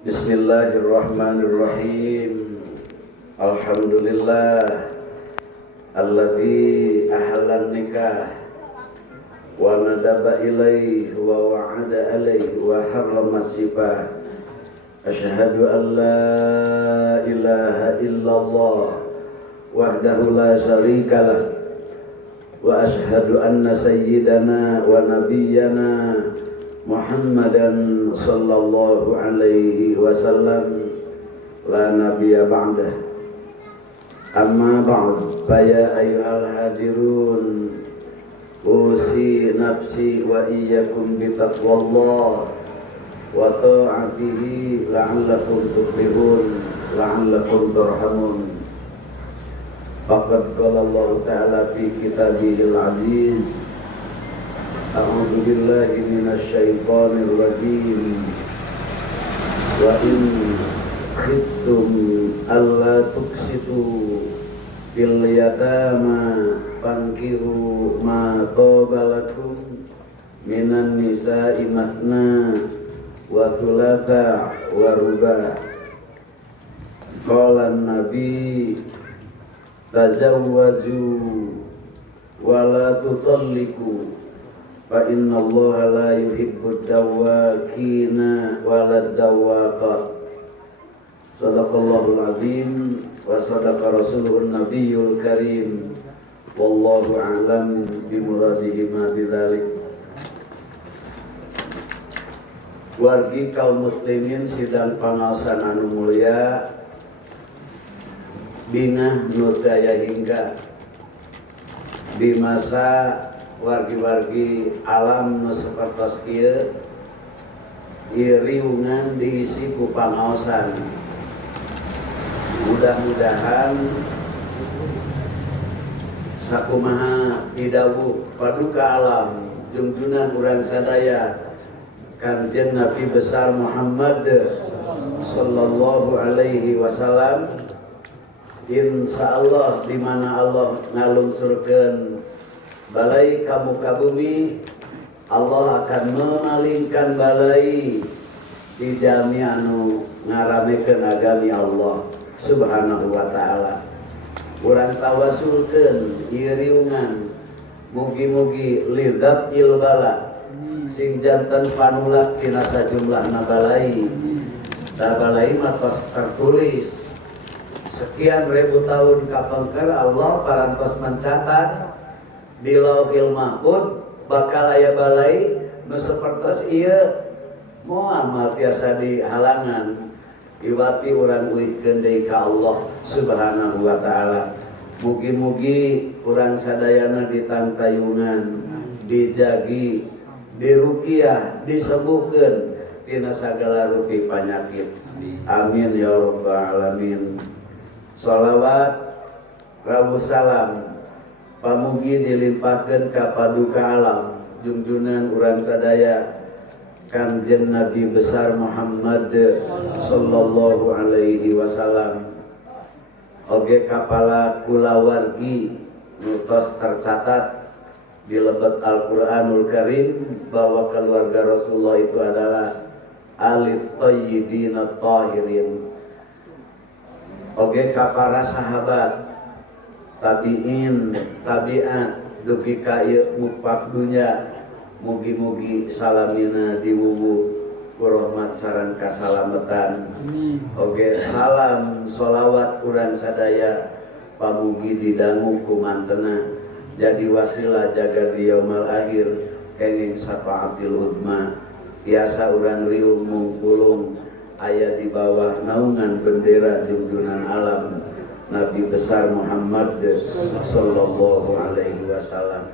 Bismillahirrahmanirrahim. Alhamdulillah alladzi ahallan nikah wa nadaba ilaihi wa wa'ada alaihi wa harrama sibah. Asyhadu an la ilaha illallah wahdahu la syarika lah wa asyhadu anna sayyidana wa nabiyyana Muhammadan sallallahu alaihi wasallam la nabiyya ba'dah. Amma ba'd, fa ya ayyuhal hadirun, usi nafsi wa iyyakum bi taqwallah wa ta'atihi la'allakum tuflihun la'allakum turhamun. Faqad qala Allah ta'ala fi kitabihil aziz, a'udzu billahi minasy syaithanir rajim. Wa in khiftum alla tuqsitu bil yatama fankihu ma taba lakum minan nisa'i mathna wa thulatha wa ruba'. Qala an-nabi tazawwaju wa la tutalliqu fa inna Allaha la yuhibbud dawakina walad dawaqa. Sadaqallahul azim wa sadaqa rasuluhun nabiyyul karim. Wallahu a'lam bimuradihi ma bidzalik. Wargi kaum muslimin sidang pangaosan anu mulia, bingah nu daya hingga di masa wargi-wargi alam nu sapertos kieu riungan diisi ku pangaosan. Mudah-mudahan sakumaha pidawuh paduka alam junjunan urang sadaya Kanjeng Nabi besar Muhammad sallallahu alaihi wasallam, insyaallah di mana Allah ngalungsurkeun balai ka muka bumi, Allah akan memalingkan balai di jami anu ngaramekeun agami Allah subhanahu wa ta'ala. Urang tawasulkeun ieu riungan mugi-mugi lidzat ilbala sing janten panulak tina sajumlahna balai. Da balai mah tos tertulis sekian ribu tahun kapengker Allah parantos mencatat di Lauhil Mahfuz bakal aya balai nu sapertos ieu moal tiasa dihalangan. Iwati urang ulihkeun deui ka Allah subhanahu wa ta'ala. Mugi-mugi urang sadayana ditangtayungan, dijagi, diruqyah, disembuhkeun tina sagala rupi panyakit. Amin ya rabbal alamin. Shalawat rawuh salam pamugi dilimpahkeun ka paduka alam junjunan urang sadaya Kanjeng Nabi besar Muhammad sallallahu alaihi wasallam. Oge kapala kulawargi nutos tercatat di lebet Al-Qur'anul Karim bahwa keluarga Rasulullah itu adalah alit thayyibin at-tahirin. Oge kapara sahabat tabi'in tabi'at dugi ka ieu mupak dunya, mugi-mugi salamina diwuwu ku rahmat sareng kasalametan. Oge salam sholawat urang sadaya pamugi didangu ku mantena jadi wasilah jaga di yaumul akhir kenging syafaatil uzma. Tiasa urang riung mungkulung aya di bawah naungan bendera junjunan alam Nabi besar Muhammad sallallahu alaihi wasallam.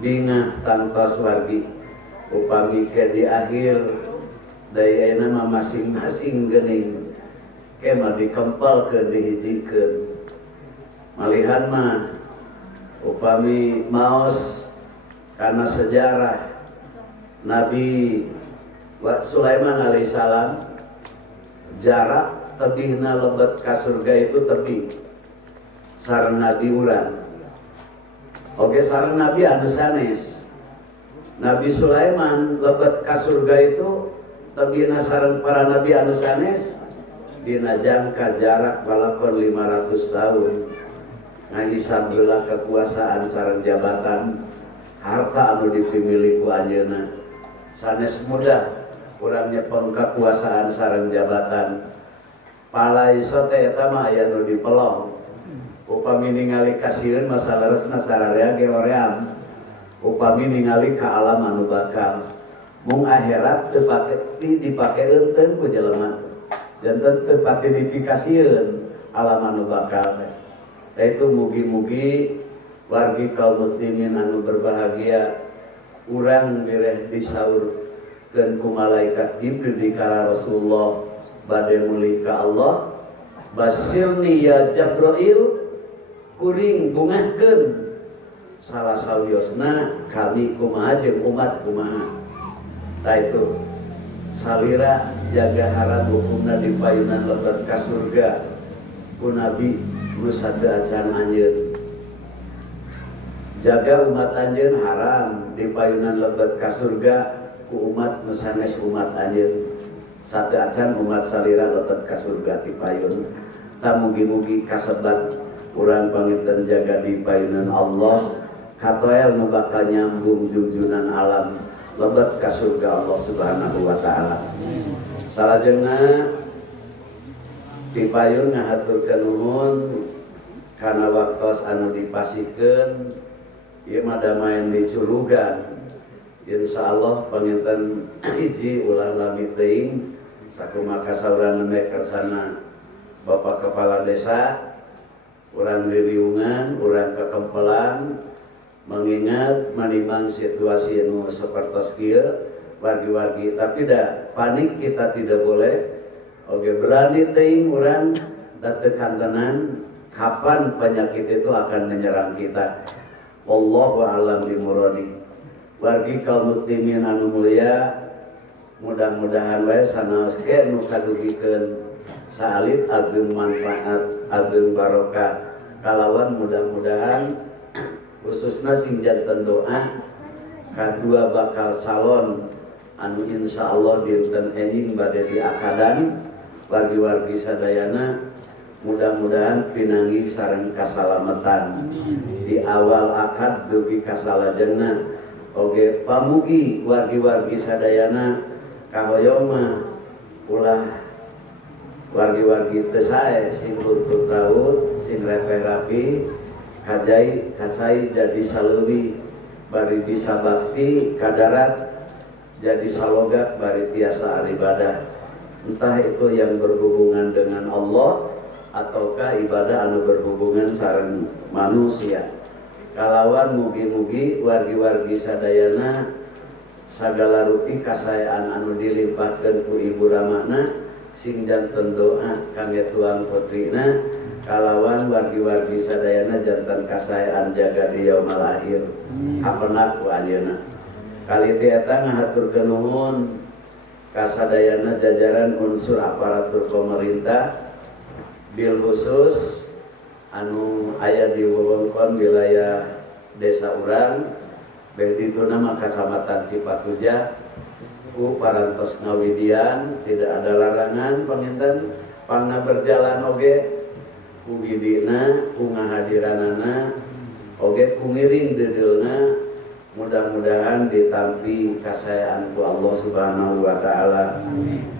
Bingah tantos wargi upami ke di akhir dayana mah masing-masing geuning ke mah dikempelkeun dihijikeun. Malihan mah upami maos karena sejarah Nabi Sulaiman alaihissalam, jarak tebihna lebet ka surga itu tebih sareng Nabi urang. Oke sareng Nabi anu sanes. Nabi Sulaiman lebet ka surga itu tabina sareng para nabi anu sanes dina jangka jarak balakon 500 tahun ngahisab heula kekuasaan sareng jabatan harta anu dipimili ku anjeunna sanes mudah urang nyepeng kekuasaan sareng jabatan palaisa teh eta mah aya nu dipelong upami ningali kasieun masalaresna sararea ge oream upami ningali ka alam anu bakal mung akhirat teu dipakeun teu ku jelema janten teu pati dipikasieun alam anu bakal itu mugi-mugi wargi kaum muslimin anu berbahagia urang bireh disaurkeun ku malaikat Jibril dikala Rasulullah bade muli ka Allah basirni ya Jibril kuring bungahkeun salah sawiosna kami kumaha jeung umat kumaha. Nah itu salira jaga haram hukumna dipayunan lebat ka surga ku nabi nu sada acan anjeun jaga umat anjeun haram dipayunan lebat ka surga ku umat nu sanes umat anjeun sada acan umat salira lebat ka surga dipayun ta mugi-mugi kasebat urang panginten jaga dipayunan Allah katoel nu bakal nyambung junjunan alam lebat ka surga Allah Subhanahu wa taala. Salajengna dipayun ngahaturkeun nuhun kana waktos anu dipasikeun ieu mah damaen diculugan. Insyaallah panginten hiji ulah lami teuing sakumaha kasauran nek kersana Bapak Kepala Desa urang liliungan, urang kekempelan mengingat menimang situasi nu sapertos kieu wargi-wargi tapi dah panik kita tidak boleh oge berani teuing urang da teu kantenan kapan penyakit itu akan menyerang kita. Wallahu a'lam bimuradi. Wargi kaum muslimin anu mulia mudah-mudahan wae sanaos ke nu kadugikeun saalit ageung manfaat ageung barokah kalawan mudah-mudahan khususna sing janten doa kadua bakal calon anu insyaallah dinten enjing bade diakadan wargi-wargi sadayana mudah-mudahan pinanggi sareng kasalamatan di awal akad dugi kasalajengna oge pamugi wargi-wargi sadayana kahoyong mah ulah wargi-wargi teu sae sing hurtut raut sing rapi kacai jadi saleuwi bari bisa bakti kadarat jadi salogat bari tiasa ibadah entah itu yang berhubungan dengan Allah ataukah ibadah anu berhubungan sareng manusia kalawan mugi-mugi wargi-wargi sadayana sagala rupi kasayaan anu dilimpahkeun ku ibu ramana sing janten doa kangge tuang putrina kalawan wargi-wargi sadayana jantan kasayaan jaga di yaumul akhir apenak ku anjeunna kali teh eta ngahaturkeun nuhun ka sadayana jajaran unsur aparatur pemerintah bil khusus anu aya di wewengkon wilayah desa urang bae dituna mah kacamatan Cipatujah ku parantos ngawidian tidak ada larangan panginten pangna berjalan oge ku widina ku ngahadiranana oge ku ngiring dedeulna mudah-mudahan ditampi kasayaan ku Allah Subhanahu wa taala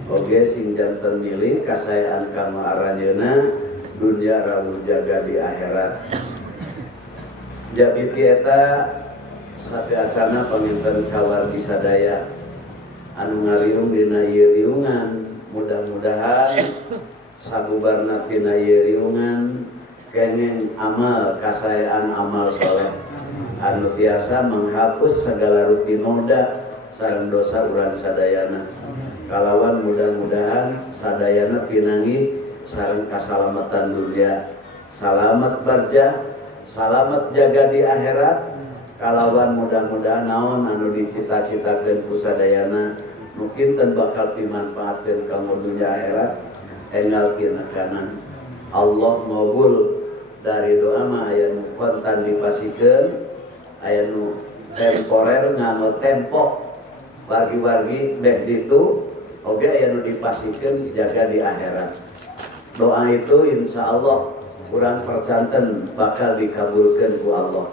oge sing janten milih kasayaan kanu aranjeunna dunya rawuh jaga di akhirat jadi eta sateacana panginten kawargi sadaya anu ngaliung dina ieu riungan mudah-mudahan sabubarna tina ieu riungan kenging amal kasayaan amal soleh anu tiasa menghapus segala rutin noda sareng dosa urang sadayana kalawan mudah-mudahan sadayana pinanggi sareng kasalamatan dunia salamet barjah salamet jaga di akhirat kalawan mudah-mudahan naon anu dicita-citakeun ku sadayana mungkin ten bakal dimanfaatkeun kanggo dunya akhirat enggal tina kanan Allah mabul dari doa mah aya nu kontan dipasikeun aya nu temporer ngano tempo wargi-wargi beh ditu oge aya nu dipasikeun jaga di akhirat. Doa itu insya Allah urang percanten bakal dikabulkeun ku Allah.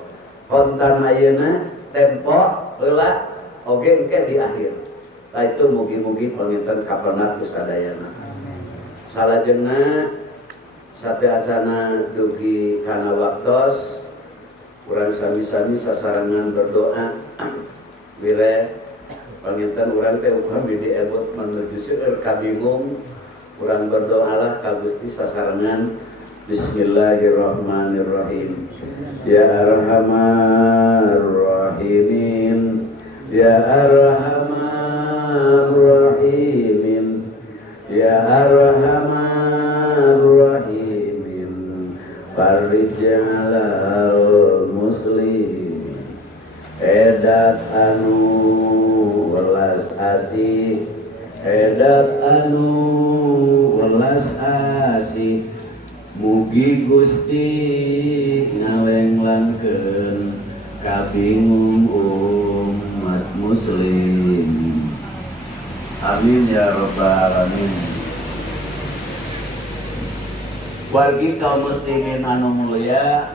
Kontan ayeuna tempo heula oge engke di akhir. Tah itu mugi-mugi panginten kapenat kusadayana. Salajengna sateasana dugi kana waktos urang sami-sami sasarangan berdoa. Bire panginten urang teh upami diebut menuju seueur kabingung urang berdoalah ka Gusti sasarangan. Bismillahirrahmanirrahim. Ya Arhamar Rahimin, Ya Arhamar Rahimin, Ya Arhamar Rahimin, Farrijal Muslim, edat anu welas asih, edat anu welas asih, mugi Gusti ngalenglangkeun kabingung umat muslim. Amin ya rabbal alamin. Wargi kaum muslimin anu mulia,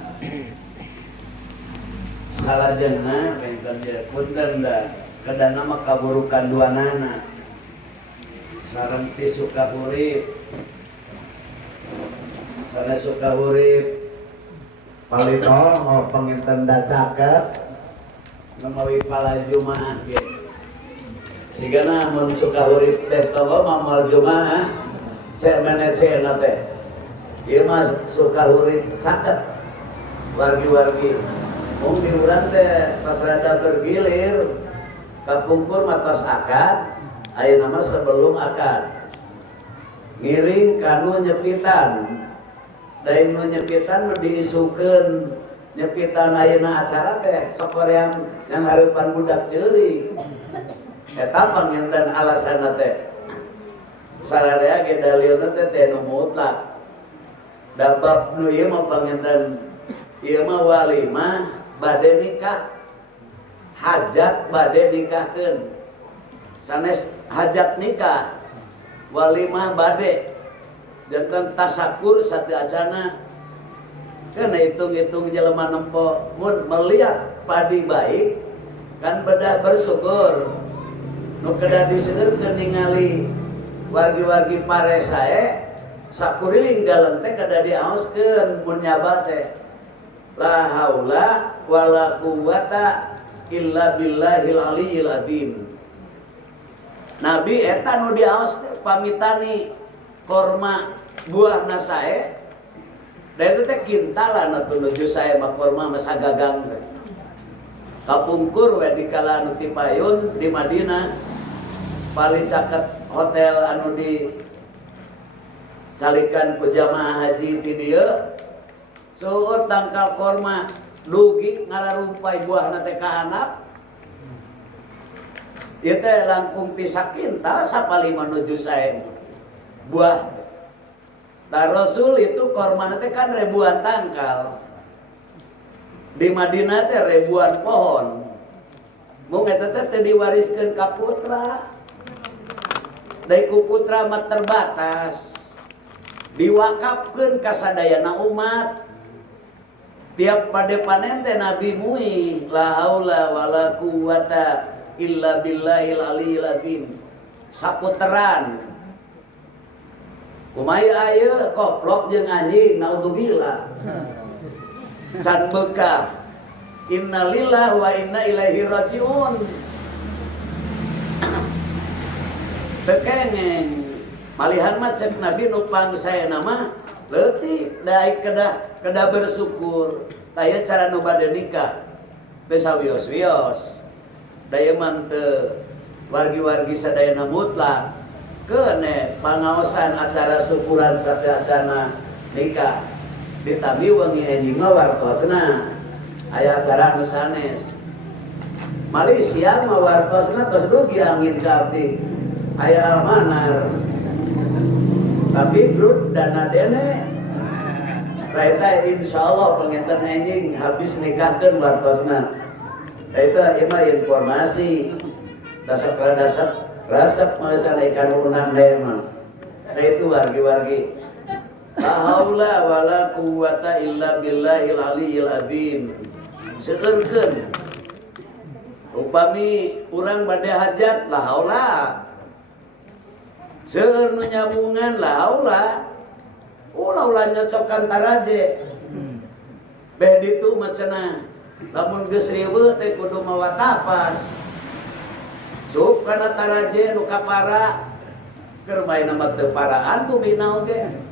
salajengna benten dia punten da kedana mah kaburukan duanana sareng ti suka urip. Sana suka urip palito panginten da caket ngamawi pala Jumaah ge. Sigana mun suka urip teh tolo mamal Jumaah cek manecena teh. Ieu mah suka urip caket wargi-wargi. Mung di urang teh pas rada bergilir kapungkur matos akad ayeuna mah sebelum akad. Ngiring kanu nyepitan. Dain nu nyepitan nu diisukeun nyepitan ayeuna acara teh sok hoream yang hareupan budak ceurik. Eta panginten alasanna teh. Sararea ge dalilna teh nu mutlak. Da bab nu ieu mah panginten ieu mah walimah bade nikah. Hajat bade nikahkeun. Sanes hajat nikah walimah bade jantan tasakur satu acana karena hitung-hitung jelema nempo mun melihat padi baik kan beda bersyukur nu kedah diseukeurkeun ningali wargi-wargi pare sae sakuriling dalam teh kedah diaoskeun mun nyaba teh la haula wala quwata illa billahil aliyil azim. Nabi eta nu diaos teh pamitani korma buah nasae da itu teh kintalan atuh nuju sae mah korma mah sagagang teh kapungkur we dikala anu ti payun di Madinah paling caket hotel anu di calikan ku jamaah haji ti dieu seueur tangkal korma dugi ngararumpay buahna teh ka handap ieu teh langkung ti sakintal sapalima nuju sae buah. Nah Rasul itu korma teh kan ribuan tangkal. Di Madinah teh ribuan pohon. Mung eta teh diwariskeun ka putra. Dai ku putra mah terbatas. Diwakafkeun ka sadayana umat. Tiap pade panen teh Nabi muih la haula wala quwata illa billahil aliyil azim. Saputeran kumaya ayeuna koplok jeung anjing naudzubillah. Can bekah. Innalillahi wa inna ilaihi rajiun. Tekengeng malihan mah cek Nabi nu pangsaena mah leutik daek kedah bersyukur. Taya cara nu bade nikah. Teu sawios-wios. Daya mah teu wargi-wargi sadayana mutlak. Kene pangaosan acara syukuran sateasana nikah ditami wengi enjing wartosna aya acara anu sanes mali siang mah wartosna tos dugi angin ka abdi aya almanar tapi grup dana dene Raita insyaallah penginten enjing habis nikahkeun wartosna. Eta ieu mah informasi dasar Rasap masalah ikan unang demang. Nah itu wargi-wargi. La haula wala quwata illa billahil aliyil adzim. Seueurkeun upami urang bade hajat la haula. Seueur nu nyambungan la haula. Ulah nyocokan taraje. Beh ditu mah cenah. Lamun geus riweuh teh kudu mawa tapas. Cukup kana taraje nu kapara keur main nama teu paraan bumina oge.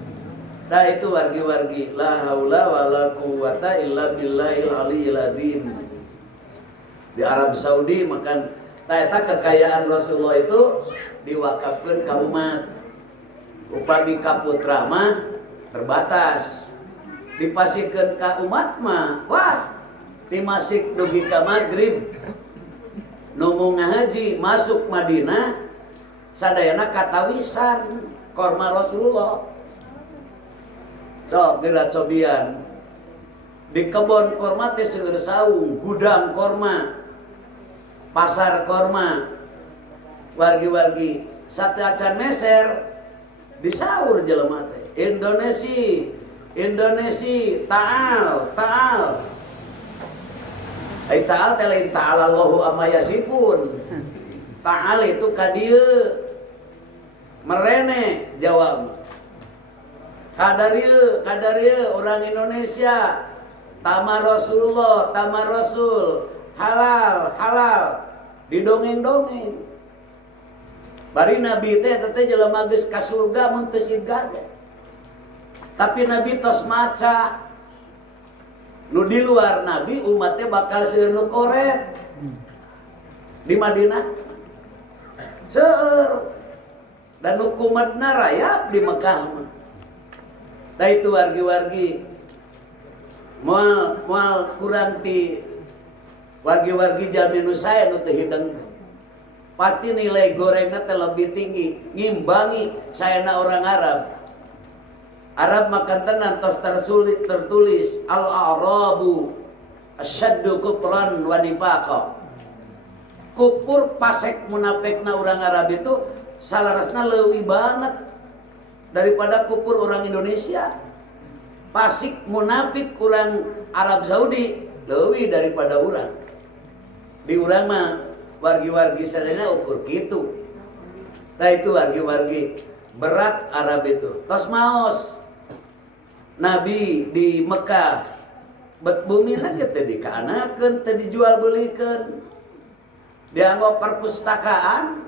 Da itu wargi-wargi la haula wala quwata illa billahil aliyil adzim. Di Arab Saudi makan eta kekayaan Rasulullah itu diwakafkeun ka umat. Upami ka putra mah terbatas. Dipasikeun ka umat mah wah timasik dugi ka magrib. Nu mau ngahaji masuk Madinah sadayana katawisan korma Rasulullah. So geura cobian di kebon korma teh seueur saung, gudang korma, pasar korma. Wargi-wargi sate acan meser disaur jelema teh. Indonesia ta'al. Ai ta'al teh lain ta'ala Allahu amma yasifun. Ta'al itu ka dieu. Merene jawab. Kadarieu orang Indonesia. Tama Rasulullah, tama Rasul. Halal. Didongeng-dongeng. Bari Nabi teh jelema geus ka surga mun teu sigad. Tapi Nabi tos maca nu di luar Nabi umatnya bakal seueur nu koret di Madinah seueur dan nu kumatna rayap di Mekah mah. Da itu wargi-wargi moal kurang ti wargi-wargi jalmi nu sae nu teu hideng pasti nilai gorengna teh lebih tinggi ngimbangi saena orang Arab makan tenan tos tertulis al-a'rabu asyaddu kufran wa nifaqa. Kufur pasek munafikna orang Arab itu salarasna leuwih banget daripada kufur orang Indonesia. Pasik munafik orang Arab Saudi leuwih daripada orang. Di urang mah wargi-wargi sadayana ukur kitu. Nah itu wargi-wargi berat Arab itu. Tos maos Nabi di Mekah bet bumi lagi teu dikaanakeun teu dijual beulikeun dianggo perpustakaan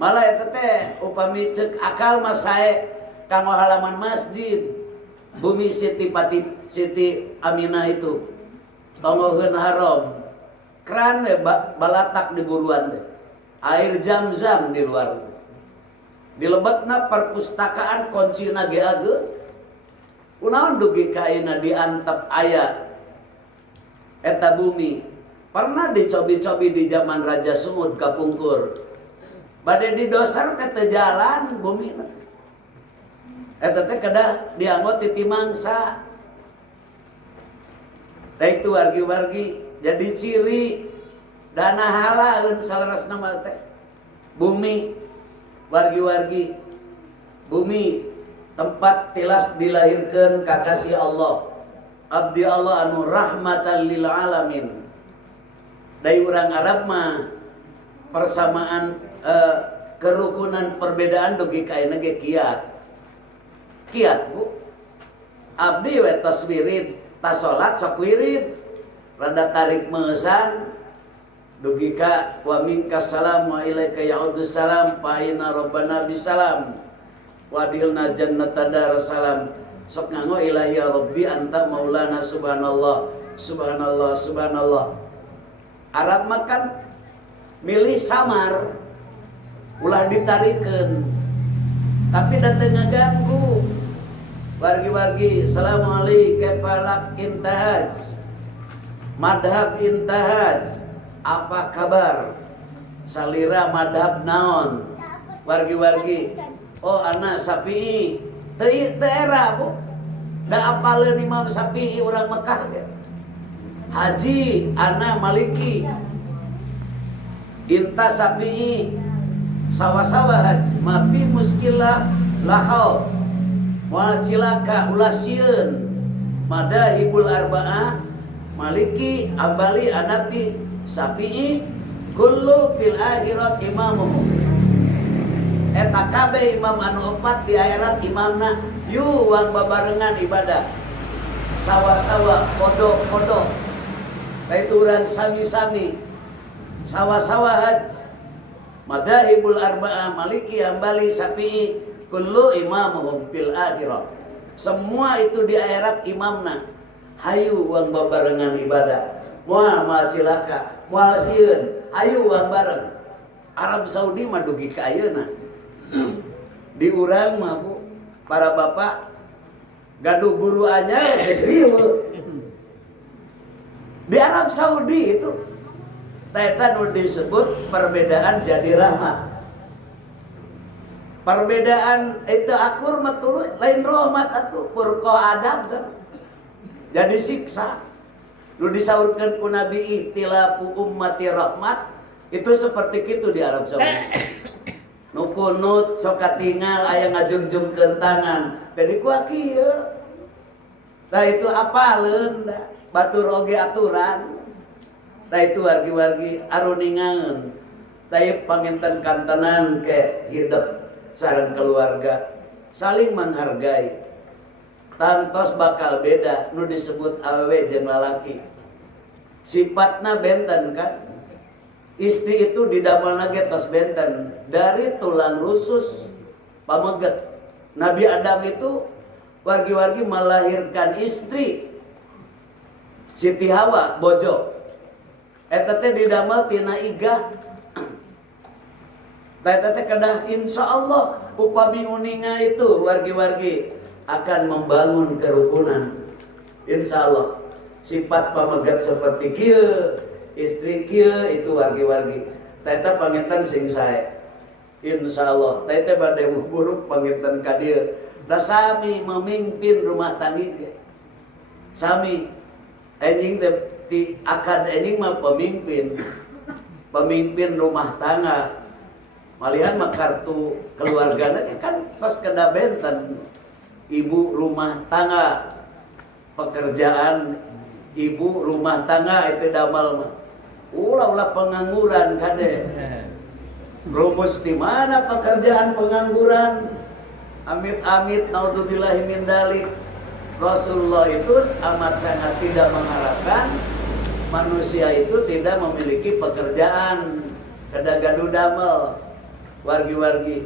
malah eta teh upami ceuk akal mah sae kanggo halaman masjid bumi Siti Aminah itu tonggoheun haram keran we balatak di buruan teh air zam-zam di luar di lebetna perpustakaan kuncina ge ageun kunaon dugi kaina diantep aya eta bumi pernah dicobi-cobi di zaman Raja Sumud kapungkur bade didosar teh teu jalan bumi eta teh kedah dianggo titi mangsa. Da itu wargi-wargi jadi ciri dana halaeun salarasna mah teh bumi wargi-wargi bumi tempat tilas dilahirkan kakasih Allah abdi Allah anu rahmatan lil alamin. Dari orang Arab mah persamaan kerukunan perbedaan dugi kaina ge kiat bu abdi we tos wirid tas salat sok wirid rada tarik meusan dugi ka wa minkas salam wa ilaika ya'udus salam fa inna rabbana bisalam wadilna jannata darussalam sok nganggo ilahi ya rabbi anta maulana subhanallah. Arab makan milih samar ulah ditarikeun tapi datang ngaganggu wargi-wargi assalamualaikum kepalak intahaj madhab intahaj apa kabar salira madhab naon wargi-wargi oh anak Sapi'i teu era bu da apaleun Imam Sapi'i urang Mekah ge Haji anak Maliki inta Sapi'i sawa-sawa haji mapi muskilah lahau wal cilaka ulah sieun madahibul arba'ah Maliki Ambali Anafi Sapi'i kullu fil akhirat imamuhu eta kabeh imam anu opat di akhirat imamna yuang babarengan ibadah sawa-sawa kodok-kodok baituran sami-sami sawa-sawa haj madahibul arba'ah Maliki Ambali Sapi'i kullu imamuhum fil akhirat semua itu di akhirat imamna hayu uang babarengan ibadah moal mal cilaka moal sieun hayu uang bareng Arab Saudi mah dugi ka ayeuna di urang mah Bu para bapak gaduh guru anyar geus riweuh di Arab Saudi itu eta nu disebut perbedaan jadi rahmat. Perbedaan itu akur matulu lain rahmat atuh furqah adab kan. Jadi siksa. Nu disaurkeun ku Nabi ihtilafu ummati rahmat itu seperti kitu di Arab Saudi. Nu kunut sok katingal aya ngajungjungkeun tangan. Jadi ku kieu. Nah itu apaleun da batur oge aturan. Nah itu wargi-wargi aruningaeun. Tah panginten kantenan ke hidup sareng keluarga saling menghargai tantos bakal beda nu disebut awewe jeung lalaki sifatna benten kan istri itu didamelna ge tos benten dari tulang rusus pameget Nabi Adam itu wargi-wargi melahirkan istri Siti Hawa bojo eta teh didamel tina iga tete kedah insya Allah upami uninga itu wargi-wargi akan membangun kerukunan insya Allah sifat pamegat seperti kieu istri kieu itu wargi-wargi tete panginten sing sae insya Allah tete bade buruk panginten ka dieu da sami memimpin rumah tangga sami enjing teh di akad enjing mah pemimpin rumah tangga malihan mah kartu keluargana kan pas kena benten ibu rumah tangga pekerjaan ibu rumah tangga itu damal mah ulah pengangguran kade rumus di mana pekerjaan pengangguran amit-amit naudzubillahi min dalik Rasulullah itu amat sangat tidak mengharapkan manusia itu tidak memiliki pekerjaan kada gaduh damel wargi-wargi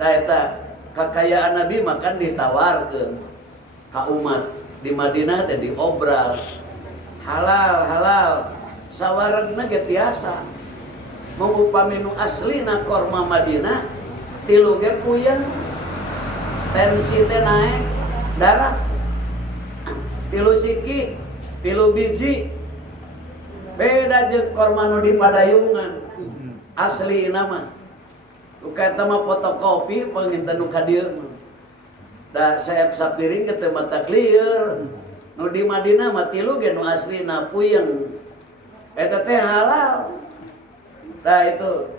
eta kakayaan Nabi makan ditawarkeun ka umat di Madinah teh diobral halal sawaragna ge tiasa mun upami nu aslina korma Madinah tilu ge puyeng tensi teh naek darah tilu siki tilu biji beda jeung korma nu di padayungan asli nama kata mah fotokopi panginten nu ka dieu mah da saep sapiring ke teu mata clear nu di Madinah mah tilu ge nu aslina puyeng eta teh halal da itu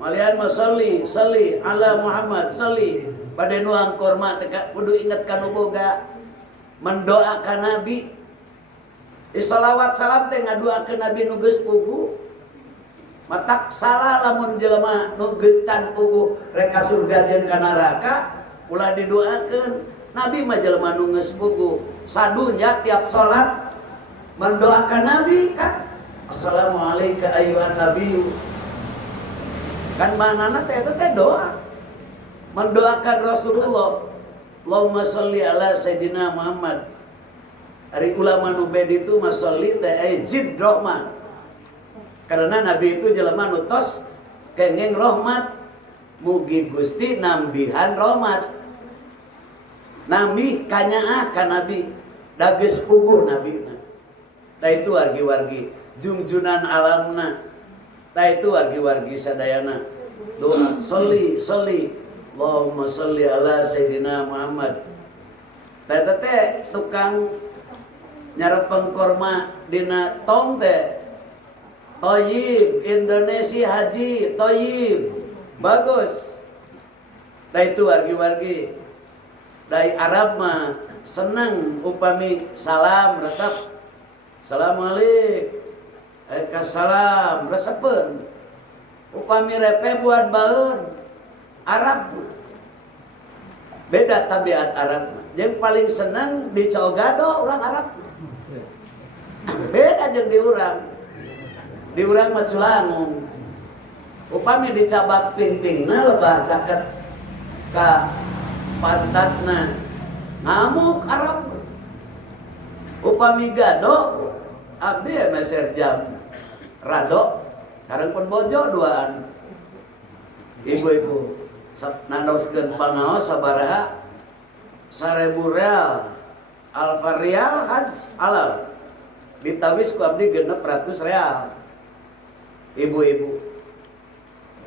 malian mah sholli ala Muhammad sholli bade nu angkor mah teh kudu inget kanu boga mendoakan Nabi salawat salam teh ngaduakeun Nabi nu geus puguh matak salah lamun jelema nu geus can puguh rek ka surga jeung ka neraka ulah didoakeun Nabi mah jelema nu geus puguh sadunya tiap salat mendoakan Nabi kan assalamu alayka ayyuhan nabiyyu kan manana teh teh doa mendoakan Rasulullah Allahumma sholli ala sayyidina Muhammad ari ulama nu bed itu masolli teh zid rahmah karena Nabi itu jelema nu tos kenging rahmat mugi Gusti nambihan rahmat nami kanyaah ka Nabi da geus puguh nabina da itu wargi-wargi jungjunan alamna da itu wargi-wargi sadayana doa sholli Allahumma sholli ala sayyidina Muhammad da teh tukang nyarepeng korma dina tong teh Toyib Indonesia Haji Toyib bagus. Da itu wargi-wargi dari Arab mah senang upami salam resep. Assalamualaikum. Salam resepeun. Upami repe buat baeun. Arab beda tabiat Arab. Yang paling senang di Cogado orang Arab. Beda jeung di urang. Di urang mah culangung. Upami dicabak ping-pingna lebah caket ka pantatna ngamuk Arab. Upami gado abdi meser jam rado karang pun bojo duaan. Ibu-ibu nandoskeun pangaos sabaraha 1000 real alfa real haj halal ditawis ku abdi 600 real. Ibu-ibu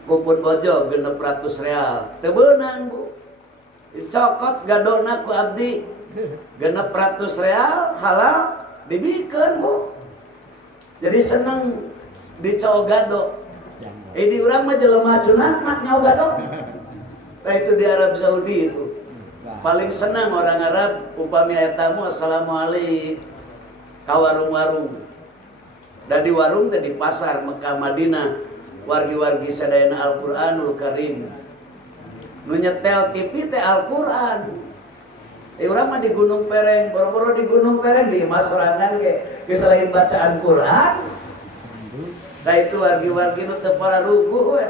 kupun bojo 600 real teu beunang Bu, dicokot gadona ku abdi 600 real halal dibikeun Bu. Jadi seneng dicogado. Di urang mah jelema sunat mak nyao gado. Nah itu di Arab Saudi itu. Paling senang orang Arab upami aya tamu assalamualaikum ka warung-warung. Da di warung teh di pasar Mekah Madinah wargi-wargi sadayana Al-Qur'anul Karim. Nu nyetel TV teh Al-Qur'an. Urang mah di Gunung Pereng, boro-boro di Gunung Pereng di imah sorangan ge selain bacaan Qur'an. Da itu wargi-wargi nu teu para ruguh we.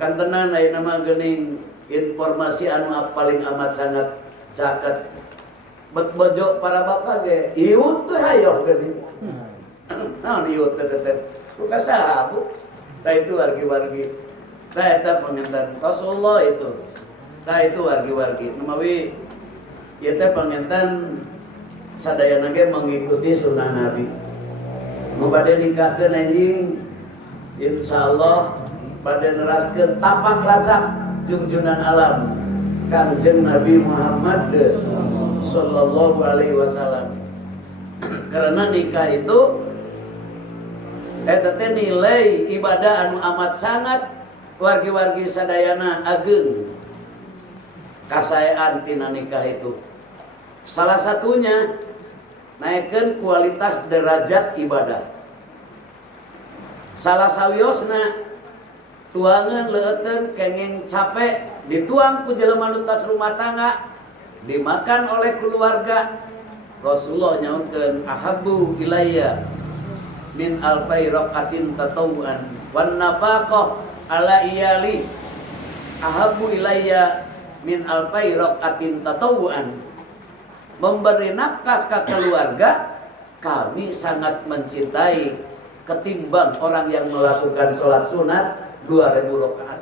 Kantenan aya nama geuning informasi anu paling amat sangat caket. Bet bojo para bapak ge iut teh hayok geuning. Naon iut teh teh. Buka saha Bu? Da itu wargi-wargi. Da eta panganten Rasulullah itu. Da itu wargi-wargi. Numawi ieu teh panganten sadayana ge mengikuti sunnah Nabi. Nu bade nikahkeun anjing insyaallah bade neraskeun tapak lacak junjunan alam Kangjeng Nabi Muhammad sallallahu alaihi wasallam. Karena nikah itu eta teh nilai ibadah anu amat sangat wargi-wargi sadayana ageung. Kasayaan tina nikah itu salah satunya naikkan kualitas derajat ibadah. Salah sawiosna tuangan leuteun kenging capek dituang ku jelema nu tas rumah tangga dimakan oleh keluarga. Rasulullah nyautkeun ahabbu ilayya min alfai raqatin tatawuan wan nafaqah ala iyali ahabbu ilayya min alfai raqatin tatawuan. Memberi nafkah ke keluarga kami sangat mencintai ketimbang orang yang melakukan sholat sunat 2000 rakaat.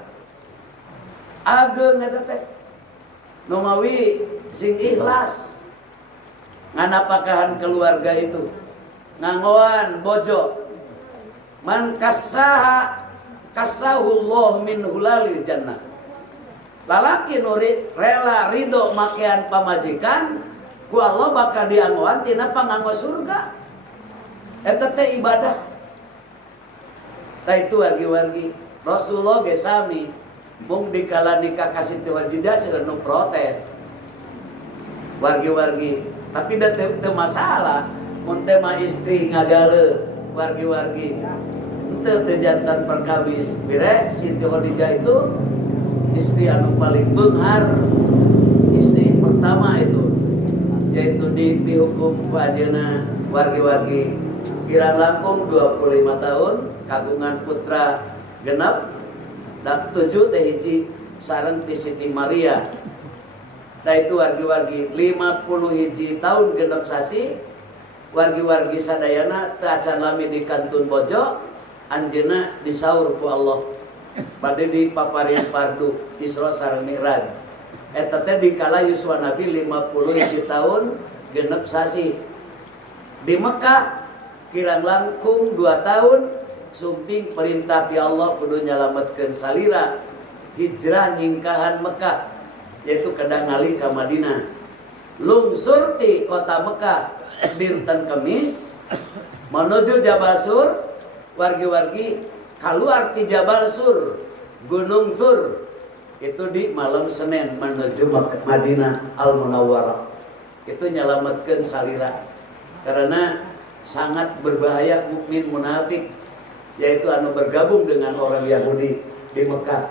Ageung eta teh numawi sing ikhlas nganapakahan keluarga itu ngangoan bojo man kasaha kasahullah min hulalil jannah. Lalaki nu rela ridho makean pamajikan ku Allah bakal dianggoan tina panganggo surga. Eta teh ibadah. Tah itu wargi-wargi Rasulullah ge sami mung dikala nikah kasih teu wajidah seueur nu protes. Wargi-wargi, tapi da teu masalah mun teh mah istri ngagale wargi-wargi. Teu teh jantan perkawis. Bire Siti Khadijah itu istri anu paling beunghar. Istri pertama itu yaitu dihukum ajeuna wargi-wargi kirang langkung 25 tahun kagungan putra genep dan 7 teh hiji sareng ti Siti Maria. Da itu wargi-wargi 50 hiji tahun genep sasi wargi-wargi sadayana teu acan lami di kantun bojo anjeunna disaur ku Allah bade dipaparin fardu Isra sareng Mi'raj. Eta teh dikala yuswa Nabi 50 tahun genep sasi. Di Mekah kirang langkung 2 tahun sumping perintah ti Allah kudu nyalametkeun salira hijrah nyingkahan Mekah yaitu kadang ngalih ka Madinah. Lungsur ti kota Mekah dinten Kemis menuju Jabal Sur, wargi-wargi keluar ti Jabal Sur Gunung Tur itu di malam Senin menuju Madinah Al-Munawwarah. Itu nyelamatkan salira karena sangat berbahaya mukmin munafik, yaitu anu bergabung dengan orang Yahudi di Mekah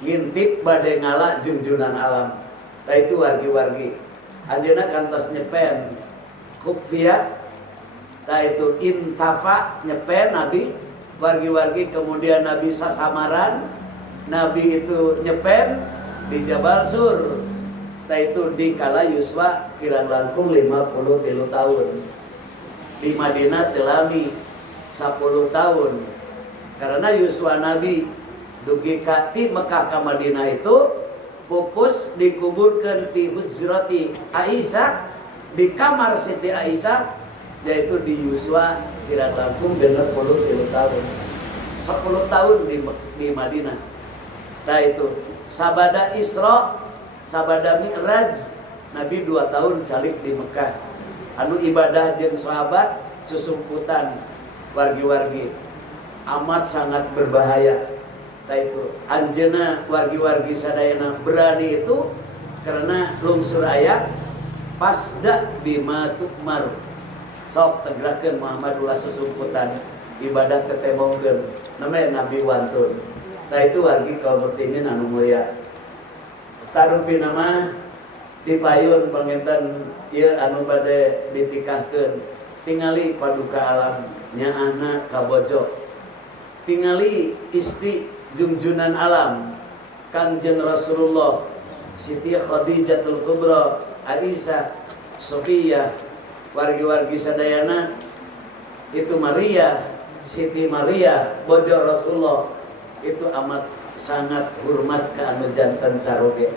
ngintip badai ngala junjunan alam. Nah itu wargi-wargi anjeunna kantos nyepen khufiyah. Nah itu intafa nyepen Nabi wargi-wargi, kemudian Nabi sasamaran, Nabi itu nyepen di Jabal Sur. Nah itu di kala yuswa kirang langkung 53 tahun. Di Madinah telami 10 tahun. Karena yuswa Nabi dugi kati Mekah ke Madinah itu pupus dikuburkan di hujrati Aisyah, di kamar Siti Aisyah, yaitu di yuswa kirang langkung 20 tahun. 10 tahun di Madinah. Nah itu sabada Isra, sabada Mi'raj, Nabi 2 tahun calik di Mekah. Anu ibadah jeung sahabat susumputan wargi-wargi amat sangat berbahaya. Nah itu anjeuna wargi-wargi sadayana berani itu karena lungsur ayat pasda bima tukmar. Sok tegrakeun Muhammad ulah susumputan ibadah ketemongkeun namanya Nabi wantun. Nah itu wargi kaum muslimin anu mulia. Tarupi nama dipayun panginten ieu anu bade ditikahkeun, tingali paduka alam nya anak kabojo, tingali isti junjunan alam Kangjeng Rasulullah, Siti Khadijatul Kubra, Aisyah, Sofia, wargi-wargi sadayana itu Maria, Siti Maria, bojo Rasulullah itu amat sangat hormat ke anu janten caroge.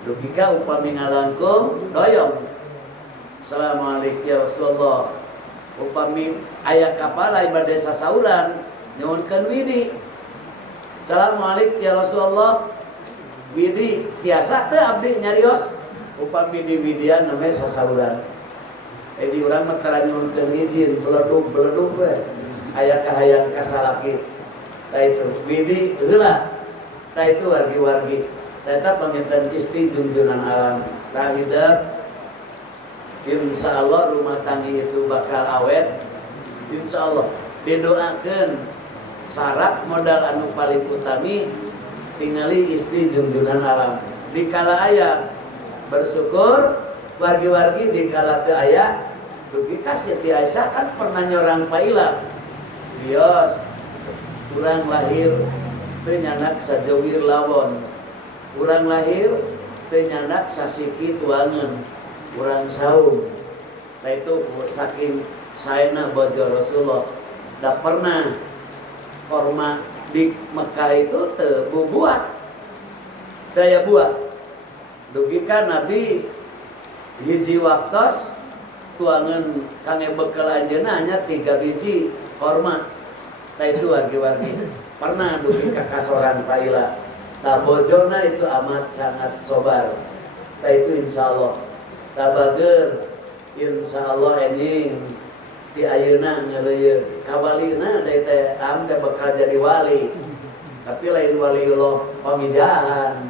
Dugika upami ngalangkung doyong Assalamualaikum ya Rasulullah, upami aya kapala ibadah sasauran nyuwunkeun widi. Assalamualaikum ya Rasulullah, widi biasa teu abdi nyarios upami di widian namanya sasauran. Di urang mah tara nyuwunkeun izin beledug we aya kahayang kasalaki. Nah itu widi heula. Nah itu wargi-wargi tetap penginten isti junjunan alam. Nah hidup insya Allah rumah tangga itu bakal awet. Insya Allah didoakan syarat modal anu paling utami tingali istri junjunan alam. Dikala aya bersyukur wargi-wargi, dikala teu aya dugi ka Siti Aisyah kan pernah nyorang paila bios urang lahir teu nyanak sajewir lawon, urang lahir teu nyanak sasiki tuangan, urang saum. Nah itu saking saena bojo Rasulullah da pernah korma di Mekah itu teu buah daya buah. Dugi kan Nabi hiji waktos tuangan kangge bekal anjeunna hanya 3 biji korma. Nah itu wargi-wargi pernah dugi ka kasoran paila. Nah bojona itu amat sangat sobar. Nah itu insya Allah tabager insya Allah enjing di ayeuna ngeuleuh kawalina da teh am teh bakal jadi wali. Tapi lain waliullah pamijahan,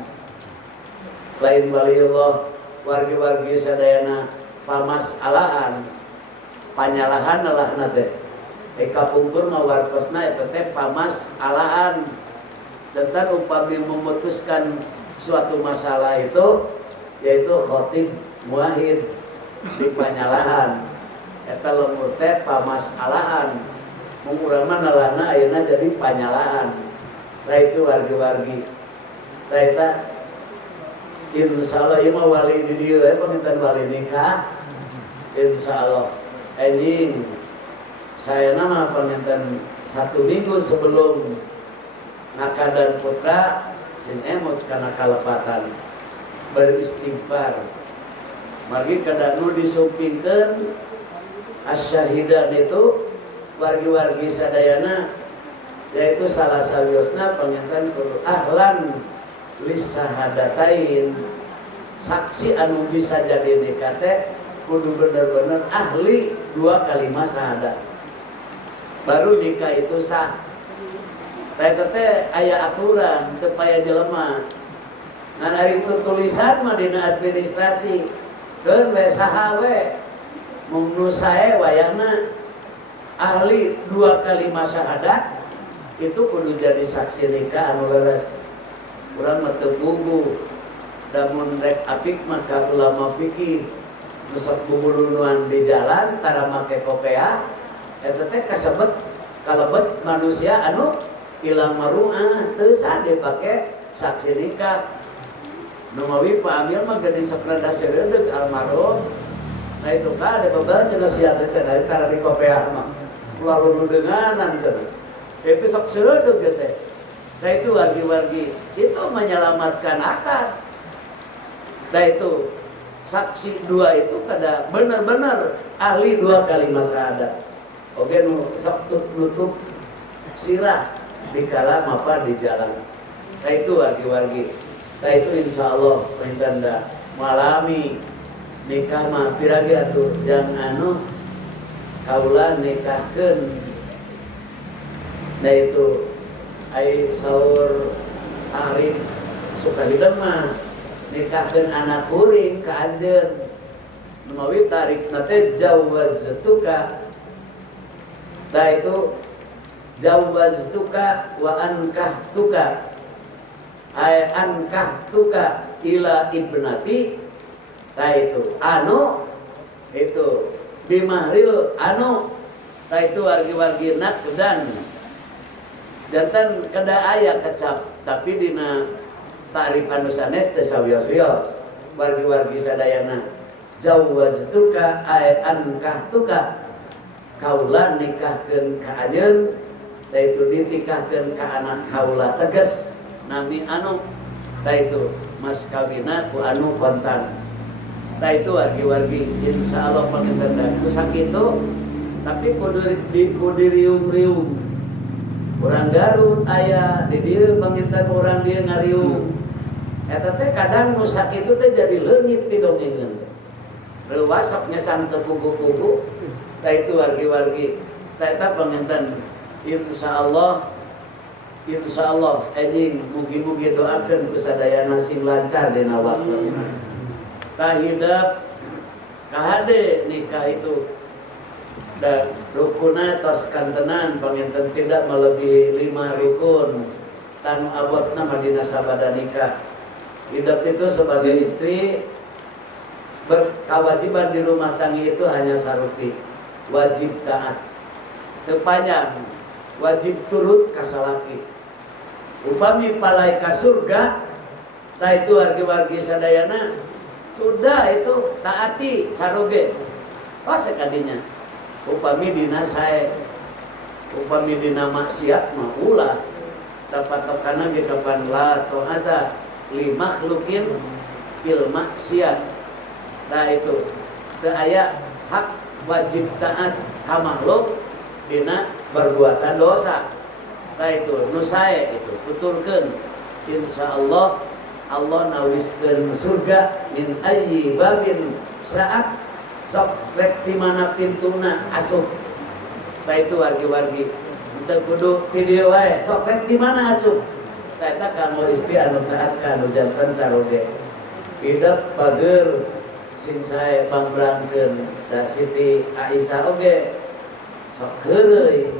lain waliullah wargi-wargi sadayana pamas alahan, panyalahan alahna teh kapungkur mah warkosna eta teh pamas alahan. Dan upami memutuskan suatu masalah itu yaitu khotib muahid di panyalahan eta lemur teh pamas alahan, mung urang mah nalana ayeuna jadi panyalahan. Lah itu wargi-wargi tah eta insyaallah ieu mah wali di dieu pamintan wali nikah insyaallah. Anjing saya nama pamintan 1 minggu sebelum Naka dan putra sin emot karena kalepatan beristighfar mari kadanu disumpingkeun asyahidan itu wargi-wargi sadayana, yaitu salah sawiosna penginten kudu ahlan lisahadatain, saksi anu bisa jadi nikah teh kudu bener-bener ahli 2 kalimat syahadat baru nikah itu sah. Eta teh aya aturan teu paya jelema. Ngan ari itu tulisan mah dina administrasi keun we saha we mung nu sae wayahna ahli 2 kali syahadat itu kudu jadi saksi nikah anu leres. Urang mah teu bubu. Damun rek apik maka ulama fikih besok bubulunuan di jalan tara make kopea eta teh kasebut kalebet manusia anu ilang maruah teu sade pake saksi nikah. Nu mawi paamil mah geuning sakrada sereudeg almarhum. Nah itu ka ada beban cenah sia teh cenah tara di kopea mah. Lalu nudeunganan cenah. Itu sok sereudeg teh. Nah itu wargi-wargi itu menyelamatkan akad. Nah itu saksi 2 itu kada benar-benar ahli 2 kali syahadat. Oge nu sok nutup sirah dikala mapa di jalan. Nah itu wargi-wargi. Nah itu insya Allah perintah malami nikah mah piragi atuh jang anu kaula nikahkeun. Nah itu ai saur Arif Sukadidem mah nikahkeun anak kuring ka anjeun. Nu mawi tarikna teh jawaztuka. Nah itu jawaztuka wa ankahtuka. Ay ankahtuka ila ibnati. Nah itu anu itu bimahril anu. Nah itu wargi-wargi nakdan jantan kada aya kecap tapi dina ta'rif anu sanes teh sawios-wios wargi-wargi sadayana jawaztuka ay ankahtuka kaula nikahkeun ka anjeun. Nah itu dinikahkeun ka anak kaula tegas nami anu. Nah itu mas kawina ku anu kontan. Nah itu wargi-wargi insyaallah panginten ku sakitu tapi kudu riung-riung. Urang Garut aya di dieu panginten urang dieu ngariung. Eta teh kadang nu sakitu teh jadi leungit didongengeun. Reuwas sok nyesang teu pugu-pugu. Nah itu wargi-wargi. Eta panginten insyaallah anjing mugi-mugi doakeun ku sadayana sing lancar dina waktu. Kahidap kahade nikah itu dan rukunna tos kantenan panginten tidak melebihi 5 rukun tanu abotna madina sabada nikah. Hidup itu sebagai istri berkewajiban di rumah tangga itu hanya saruti wajib taat tepanjang wajib turut kasalaki upami palai ka surga. Nah itu wargi-wargi sadayana sudah itu taati caroge pas sekadinya upami dina sae upami dina maksiat mah ulah dapat tokana ge kapan la taata li makhlukin fil maksiat. Nah itu teu aya hak wajib taat ka makhluk dina perbuatan dosa. Nah itu nu sae itu tuturkeun insyaallah Allah nawiskeun surga min ayyi babin saat sok rek di mana pintuna asup. Nah itu wargi-wargi teu kudu ti dieu wae sok rek di mana asup. Eta kamu istri anu taat ka anu janten caroge. Hidup pageur sing sae pangbrangkeun da Siti Aisyah oge sok heureuy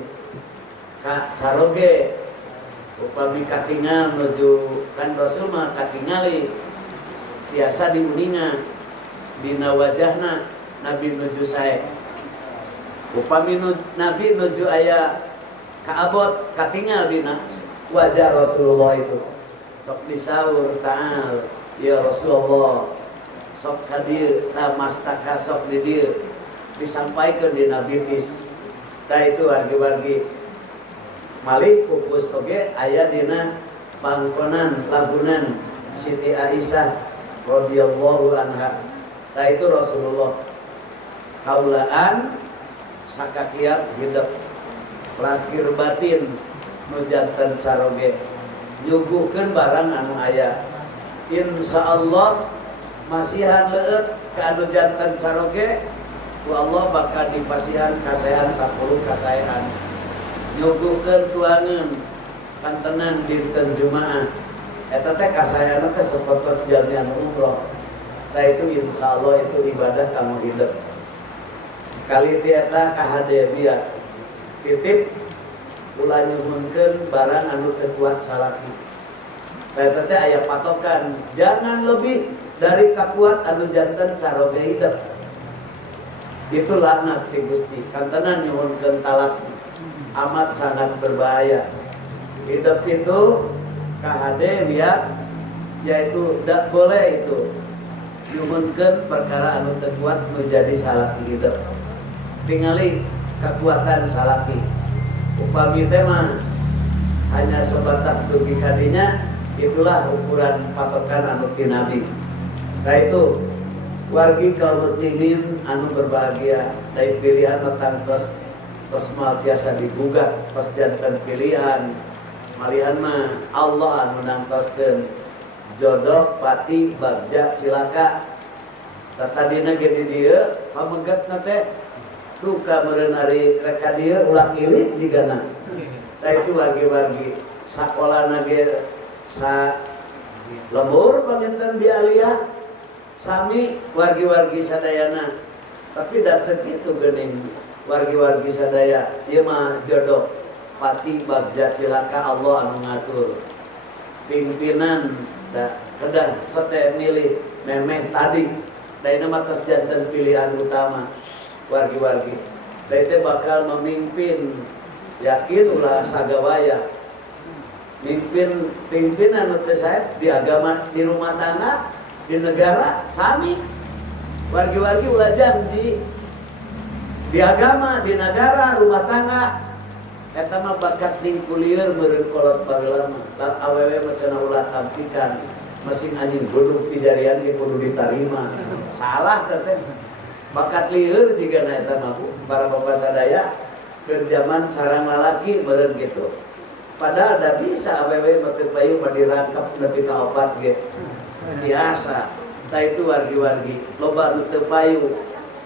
ka caroge upami katingal menuju kan Rasul mah katingali biasa diuninga dina wajahna Nabi nuju sae upami Nabi nuju aya kaabot katingal dina wajah Rasulullah itu sok disaur ta'al ya Rasulullah sok ka dieu ta mastaka sok di dieu disampaikeun dina bitis. Tah itu wargi-wargi malih pupus oge aya dina pangkonan lagunan Siti Aisyah radhiyallahu anha. Tah itu Rasulullah kaulaan sakakiat hidup lahir batin nu janten caroge nyuguhkeun barang anu aya. Insyaallah masihan leueut ka anu janten caroge ku Allah bakal dipasihan kasaean 10 kasaean. Nyuguhkeun tuangeun kantenan dinten Jumaah eta teh kasayana teh sepepet jalmian umroh. Tah itu insyaallah itu ibadah kanggo hidup. Kali ti eta kahadiah titip ulah nyuhunkeun barang anu teu kuat salaki. Tah eta teh aya patokan, jangan lebih dari kakuat anu janten caroge hidup. Itu laknat ti Gusti. Kantenan nyuhunkeun talak amat sangat berbahaya. Hidup itu kahade biar yaitu tidak boleh itu nyuhunkeun perkara anu teu kuat menjadi salaki hidup. Tingali kekuatan salaki. Upami teh mah hanya sebatas dugi kadinya, itulah ukuran patokan anu ti Nabi. Nah itu wargi kaum muslimin anu berbahagia dari pilihan metang tos mal biasa digugat tos janten pilihan malihan mah Allah anu nangtoskeun jodoh pati bagja cilaka tatadina ge di dieu pamegetna teh duka meureun ari rek ka dieu ulah ilit jigana. Tah itu wargi-wargi sakolana ge sa lembur paminten di aliyah sami wargi-wargi sadayana, tapi datang itu geuning wargi-wargi sadaya ieu mah jodoh pati bagja cilaka Allah anu ngatur. Pimpinan da kedah sote milih memeh tadi daina mah tos janten pilihan utama wargi-wargi. Da teh bakal memimpin yakin ulah sagawaya. Mimpin pimpinan teh saeb di agama di rumah tangga di negara sami wargi-wargi ulah janji di agama di negara rumah tangga eta mah bakat tingkulieur meureun kolot baheula mah lat awewe mah cenah ulah tampikan mesin anjing godog ti jarian ge kudu ditarima salah teh bakat lieur jigana eta mah para bapak sadaya keur zaman sareng lalaki meureun kitu padahal da bisa awewe mah teu payu mah dirangkep nepi ka 4 ge biasa. Tah itu wargi-wargi loba anu teu payu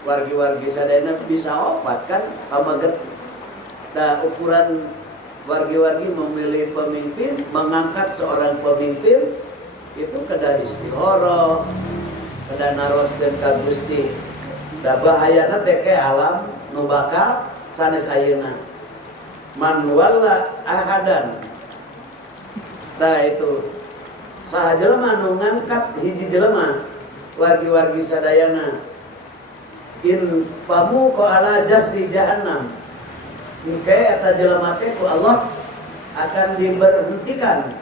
wargi-wargi sadayana bisa opat kan pamaget. Tah ukuran wargi-wargi memilih pemimpin, mengangkat seorang pemimpin itu kedah istihara, kedah naroskeun ka Gusti. Da bahayana teh ke alam nu bakal sanes ayeuna. Man walla ahadan. Tah itu saha jelema anu ngangkat hiji jelema wargi-wargi sadayana in pamu ko ala jasri jahannam engke eta jelema teh ku Allah akan diberhentikan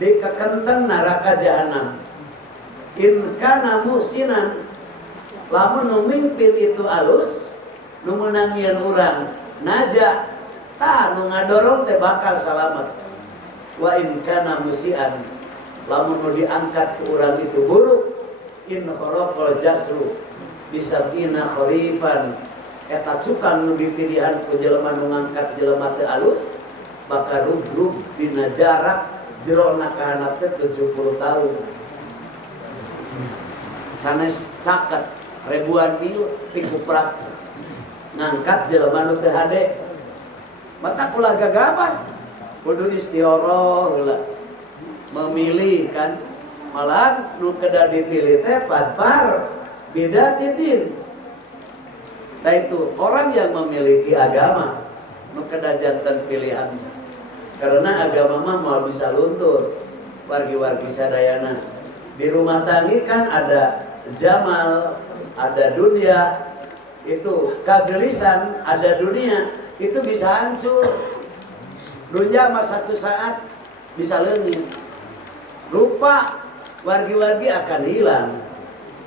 di kekenteng neraka jahanam. In kana musinan lamun nu mimpin itu alus nu meunangieun urang naja tah nu ngadorong teh bakal salamet. Wa in kana musian lamun nu diangkat ke urang itu buruk in kharaqal jasru bisabina kharifan eta cukan nu dipilihan ku jelema nu ngangkat jelema teu alus bakal rugrug dina jarak jerona ka handap teh 70 tahun sanes caket ribuan mil pikuprak ngangkat jelema nu teu hade mata kula gagabah kudu istihara heula memilih kan malah nu kedah dipilih teh padpar beda tidin. Nah itu orang yang memiliki agama nu kedah janten pilihan karena agama mah mau bisa luntur wargi-wargi sadayana di rumah tangga kan ada jamal ada dunia itu kagelisan ada dunia itu bisa hancur dunia mah satu saat bisa leungit rupa wargi-wargi akan hilang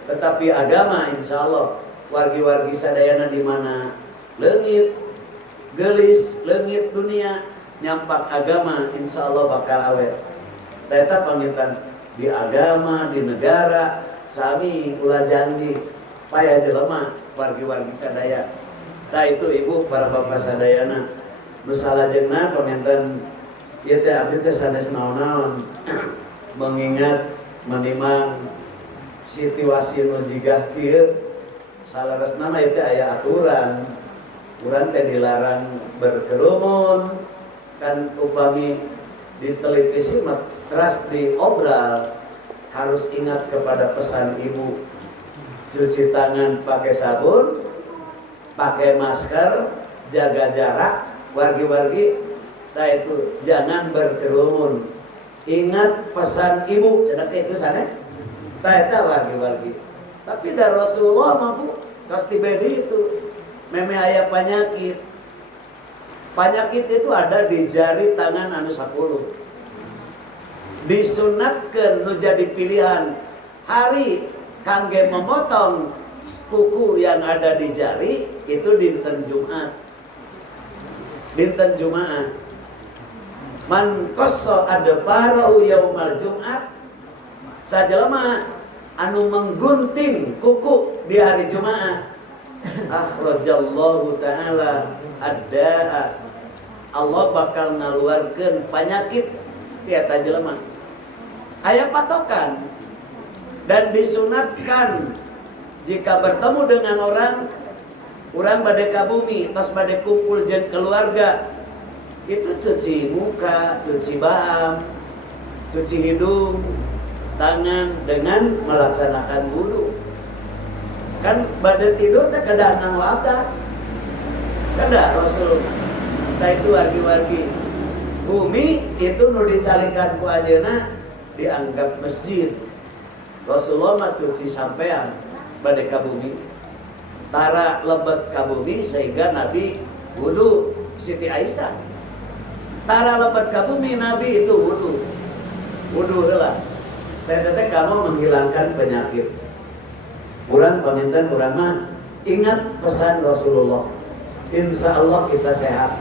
tetapi agama insya Allah wargi-wargi sadayana di mana leungit gelis leungit dunia nyampak agama insya Allah bakal awet. Eta pangitan di agama di negara sami ulah janji payah jelema wargi-wargi sadaya. Nah itu ibu para bapak sadayana nu salajengna panginten ieu teh abdi teh sanes naon-naon mengingat menimang situasi nu jigah kieu salaresna mah teh aya aturan urang teh dilarang berkerumun kan upami di televisi teras diobral, harus ingat kepada pesan ibu, cuci tangan pakai sabun, pakai masker, jaga jarak, wargi-wargi, nah itu jangan berkerumun. Ingat pesan ibu, cenah itu sana, nah itu wargi-wargi. Tapi dari Rasulullah mampu, pasti beda itu, meme aya penyakit. Penyakit itu ada di jari tangan anu 10. Disunatkeun nu jadi pilihan hari kangge memotong kuku yang ada di jari itu dinten Jumat. Dinten Jumat. Man qassa adbarahu yaumal Jumat. Sajelema anu menggunting kuku di hari Jumat, akhrajallahu ta'ala ad-da'a, Allah bakal ngaluarkeun penyakit tiata jelema. Aya patokan dan disunatkan jika bertemu dengan orang bade ka bumi, tos bade kumpul jeung keluarga, itu cuci muka, cuci baham, cuci hidung, tangan dengan melaksanakan wudu. Kan bade tidur teh kedah nang atas. Kada Rasul tah itu wargi-wargi bumi itu nu dicalikan ku ajeuna dianggap masjid. Rasulullah mah cuci sampean bade ka bumi, tara lebet ka bumi sehingga Nabi wudu. Siti Aisyah tara lebet ka bumi, Nabi itu wudu heula. Teh kamu menghilangkan penyakit. Urang paminten urang mah ingat pesan Rasulullah. Insya Allah kita sehat,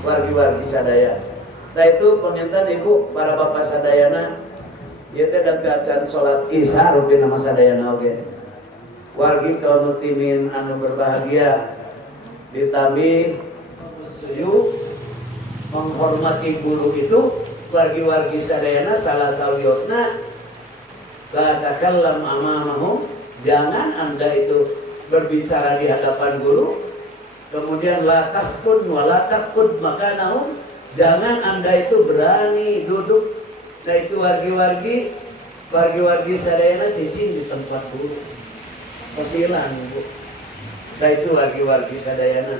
wargi-wargi sadaya. Nah itu pengintan ibu, para bapak sadayana, ieu teh da acan salat Isya rupi nama sadayana oge. Wargi kaum muslimin anu berbahagia, ditambih suyu menghormati guru itu, wargi-wargi sadayana salah sawiosna la takallam amamahum, jangan Anda itu berbicara di hadapan guru. Kemudian la taskun wa la taqud makanahum, jangan Anda itu berani duduk. Nah itu wargi-wargi sadayana cicing di tempat guru. Pasilan Bu. Nah itu wargi-wargi sadayana.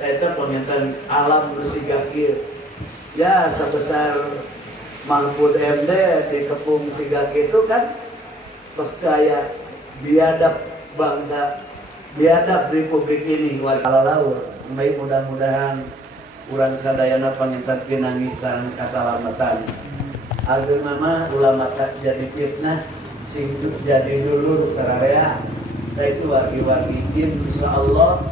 Nah itu pengintan alam bersiga kieu. Ya sebesar Mahfud MD di Kepung Sigak itu kan pasti aya biadab bangsa, biadab Republik ini warga laur. Mudah-mudahan urang sadayana panginten pinangisan kasalamatan. Ageuna mah ulama jadi fitnah, sing jadi dulur sararea. Nah itu wargi-wargi insyaallah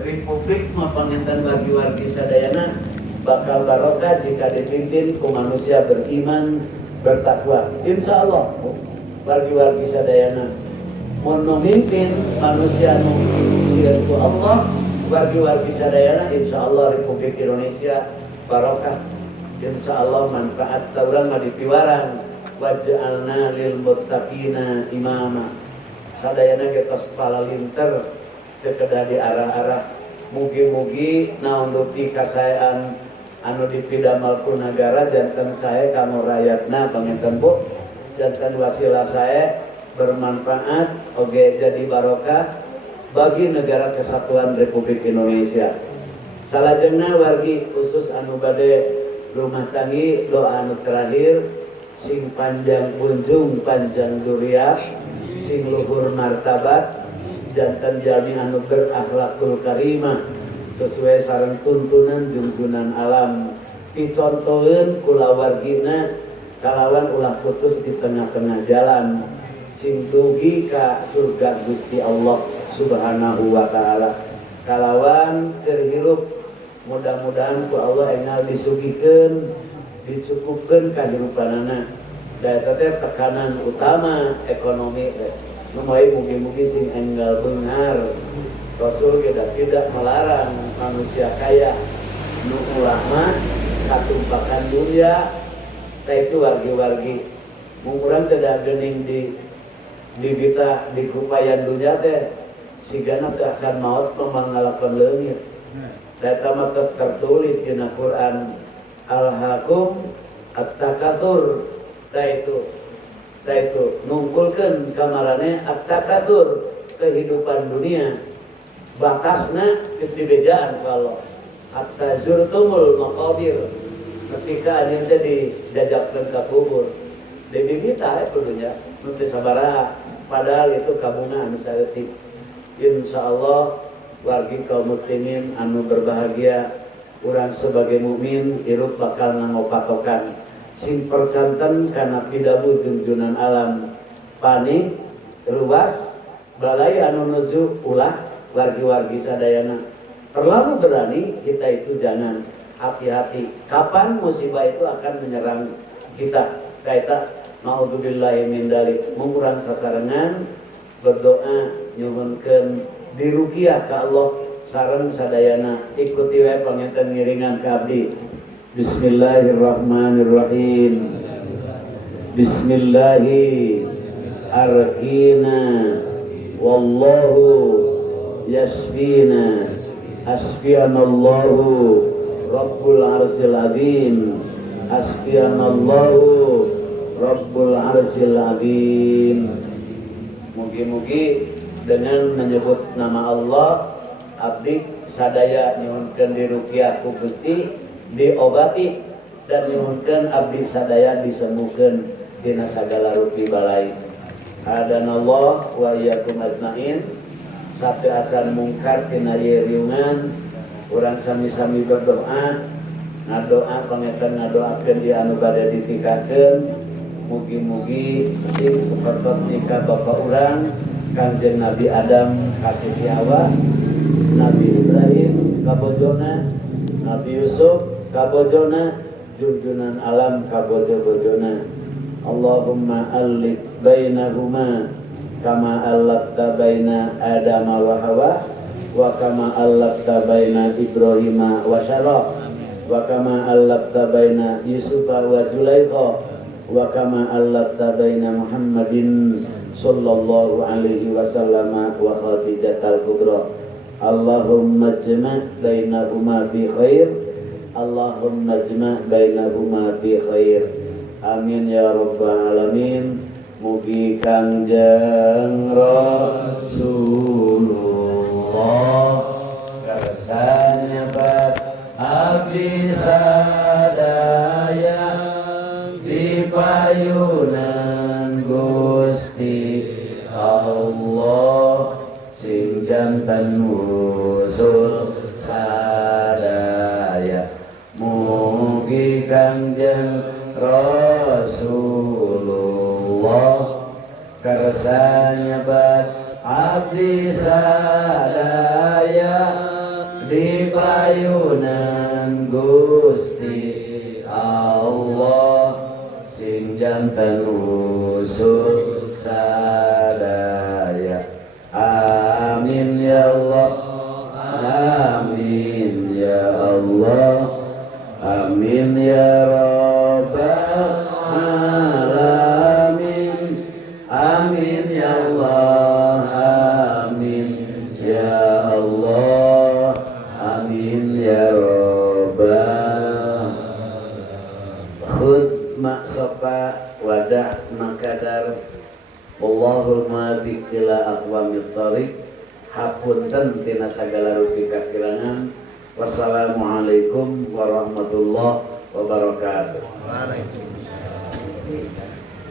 Republik mah panginten wargi-wargi sadayana bakal barokah jika dipimpin ku manusia beriman, bertakwa. Insyaallah wargi-wargi sadayana mun memimpin manusia nu sieun ku Allah, wargi-wargi sadayana insyaallah Republik Indonesia barokah. Insyaallah manfaat taurang mah dipiwaran waj'alna lil muttaqina imama. Sadayana getos palalinter teu kedah di arah-arah. Mugi-mugi naon duti kasayaan anu dipidamel ku nagara janten sae kanggo rakyatna panginten Bu, janten wasilah sae bermanfaat oge jadi barokah bagi negara kesatuan Republik Indonesia. Salajengna wargi khusus anu bade rumah tanggi doa anu terakhir sing panjang kunjung panjang duriah sing luhur martabat janten jalmi anu berakhlakul karimah sesuai sareng tuntunan junjunan alam dicontoheun kula wargina kalawan ulah putus di tengah-tengah jalan sing dugi ka surga Gusti Allah Subhanahu wa taala. Kalawan terhirup mudah-mudahan ku Allah engal disugikeun dicukupkeun kahirupanana. Da eta teh tekanan utama ekonomi numai mugi-mugi sing enggal beunghar. Rasul tidak melarang manusia kaya nu ulama katumpakan dunia. Tah itu wargi-wargi mun urang teh da geuning di bita di kupayan dunia teh sigana teu acan maot pamangalakeun leungit. Eta mah tertulis dina Quran, alhaqum at-takatsur itu nungkulkeun kamarane at-takatsur kehidupan dunia batasna geus dibejaan kalau hatta zurtumul maqabir ketika anjeun teh dijajakkeun ka kubur dibibita kudunya nu teu sabaraha padahal itu kabungan anu saeutik. Insyaallah wargi kaum muslimin anu berbahagia urang sebagai mukmin hirup bakal ngopatokan sing percanten kana pidabu junjunan alam paning luas balai anu nuju ulah wargi-wargi sadayana terlalu berani kita itu jangan hati-hati kapan musibah itu akan menyerang kita kaita naudzubillahi min dzalik mengurang sasarengan berdoa nyuhunkeun diruqyah ka Allah sareng sadayana ikuti wae panginten ngiringan ka abdi. Bismillahirrahmanirrahim. Bismillahi arqina wallahu yasfina hasbiyanallahu rabbul arsyil azim hasbiyanallahu rabbul arsyil azim. Mugi-mugi dengan menyebut nama Allah abdi sadaya nyuhunkeun diruqyah ku Gusti diobati dan nyuhunkeun abdi sadaya disembuhkeun dina sagala rupi balai. Adanallah wa iyyakum ajmain. Satu acan mungkar tina ieu riungan urang sami-sami berdoa ngadoa pangetan ngadoakeun di anu bade ditikakeun mugi-mugi sing sapertos nikah bapak urang Kanjeng Nabi Adam kasih Hawa, Nabi Ibrahim kabojona, Nabi Yusuf kabojona, junjunan alam kabojo-bojona. Allahumma alif bainahuma kama alafta baina Adam wa Hawa wa kama alafta baina Ibrahim wa Syarah wa kama alafta baina Yusuf wa Zulaikha wa kama alafta baina Muhammadin sallallahu alaihi wasallam wa Khadijatul Kubra. Allahumma jma' bainahuma bi khair. Allahumma jma' bainahuma bi khair. Amin ya rabbal alamin. Mugi Kangjeng Rasulullah kersanya bat abdi sadaya di payunan Gusti Allah sing janten usul sadaya. Mugi Kangjeng Rasulullah kersanya bat abdi sadaya di payunan Gusti Allah sing janten usul sadaya. Amin ya Allah. Amin ya Allah. Amin ya Rabbal alamin. Amin ya Allah. Amin ya Allah. Amin ya Rabbal. Khud maksofa wadah makadar. Allahumma bikila aqwamit thariq. Hapunten tina sagala rupi kakirangan. Wassalamualaikum warahmatullahi wabarakatuh. Waalaikumsalam.